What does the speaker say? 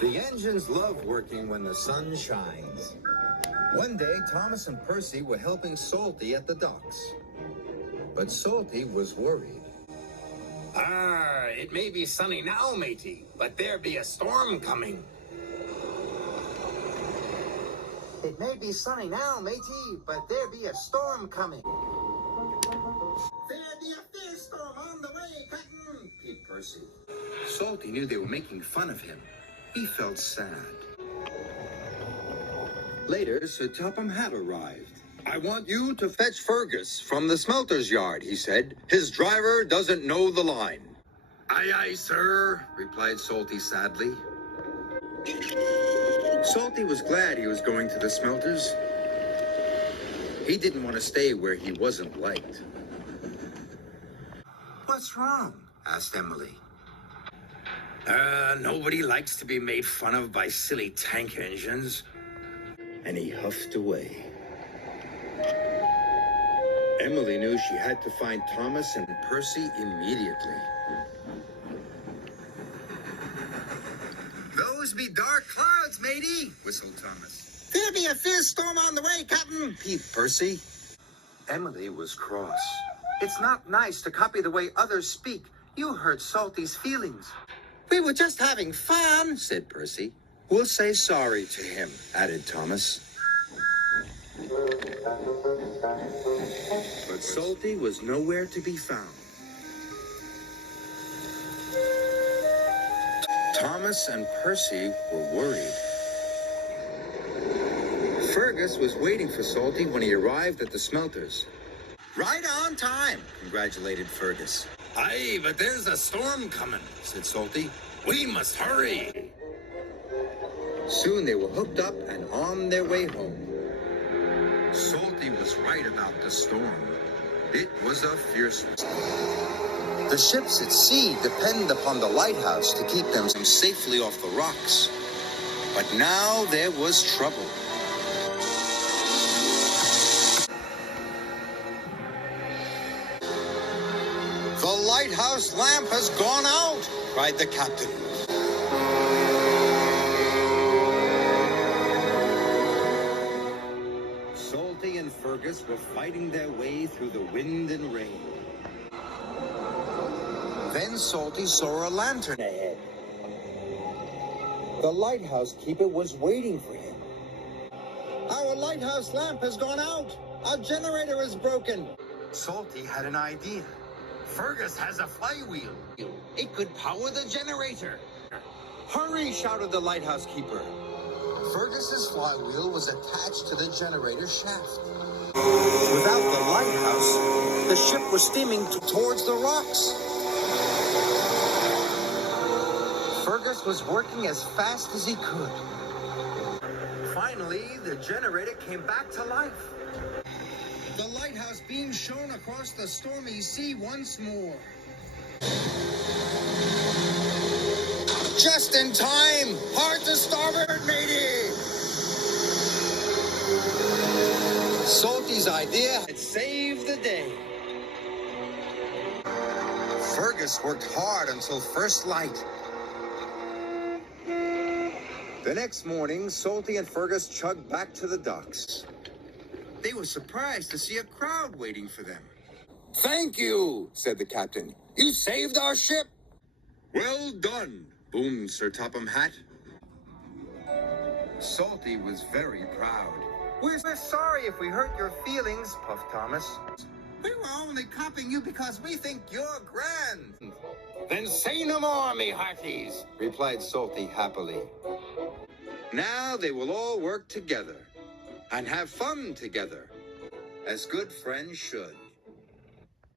The engines love working when the sun shines. One day, Thomas and Percy were helping Salty at the docks. But Salty was worried. It may be sunny now, matey, but there be a storm coming. It may be sunny now, matey, but there be a storm coming. There be a fierce storm on the way, Captain, peeped Percy. Salty knew they were making fun of him. He felt sad. Later, Sir Topham Hatt arrived. I want you to fetch Fergus from the smelter's yard, he said. His driver doesn't know the line. Aye, aye, sir, replied Salty sadly. Salty was glad he was going to the smelters. He didn't want to stay where he wasn't liked. What's wrong? Asked Emily. Nobody likes to be made fun of by silly tank engines. And he huffed away. Emily knew she had to find Thomas and Percy immediately. Those be dark clouds, matey, whistled Thomas. There be a fierce storm on the way, Captain, peeped Percy. Emily was cross. It's not nice to copy the way others speak. You hurt Salty's feelings. We were just having fun, said Percy. We'll say sorry to him, added Thomas. But Salty was nowhere to be found. Thomas and Percy were worried. Fergus was waiting for Salty when he arrived at the smelters. Right on time, congratulated Fergus. Aye, but there's a storm coming, Said Salty. we must hurry. Soon they were hooked up and on their way home. Salty was right about the storm. It was a fierce one. The ships at sea depend upon the lighthouse to keep them safely off the rocks. But now there was trouble. The lighthouse lamp has gone out, cried the captain. Salty and Fergus were fighting their way through the wind and rain. Then Salty saw a lantern ahead. The lighthouse keeper was waiting for him. Our lighthouse lamp has gone out. Our generator is broken. Salty had an idea. Fergus has a flywheel. It could power the generator. Hurry, shouted the lighthouse keeper. Fergus's flywheel was attached to the generator shaft. Without the lighthouse, the ship was steaming towards the rocks. Fergus was working as fast as he could. Finally, the generator came back to life. The lighthouse beam shone across the stormy sea once more. Just in time! Hard to starboard, matey! Salty's idea had saved the day. Fergus worked hard until first light. The next morning, Salty and Fergus chugged back to the docks. They were surprised to see a crowd waiting for them. Thank you, said the captain. You saved our ship. Well done, boomed Sir Topham Hatt. Salty was very proud. We're sorry if we hurt your feelings, puffed Thomas. We were only copying you because we think you're grand. Then say no more, me hearties, Replied Salty happily. Now they will all work together and have fun together, as good friends should.